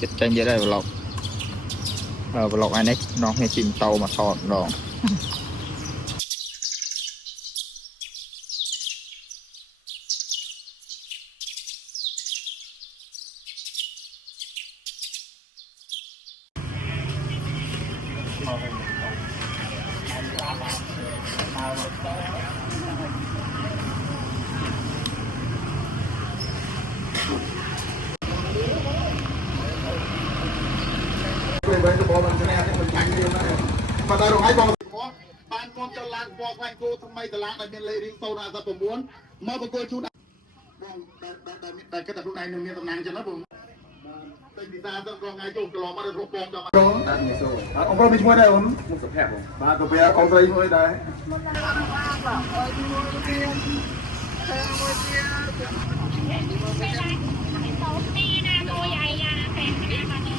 ចិត្តចាញ់ទៀតហើយប្លុកប្លុកអានេះน้องให้ชิมเตามาทอดดองเลยไปจะบอกมันจะแน่ที่มันยังเดียวนะมาได้เราให้บอกบ้านกองจะล้างบอกแฟนกูทำไมจะล้างอะไรเป็นเลยริงโซนาสับผมม้วนมาประกวดชุดบ้องแต่ก็แต่ทุกนายหนึ่งเนี่ยตำนานจะนะผมแต่ดีตาต้องกองไงโจมจะลองมาได้รบกองจะมาโดนนั่นไม่โซ่องค์พระไม่ช่วยได้ผมมุกสแพบผมมาตัวเปียองค์พระช่วยได้โต๊ะนี่นะตัวใหญ่ยาแพงนะ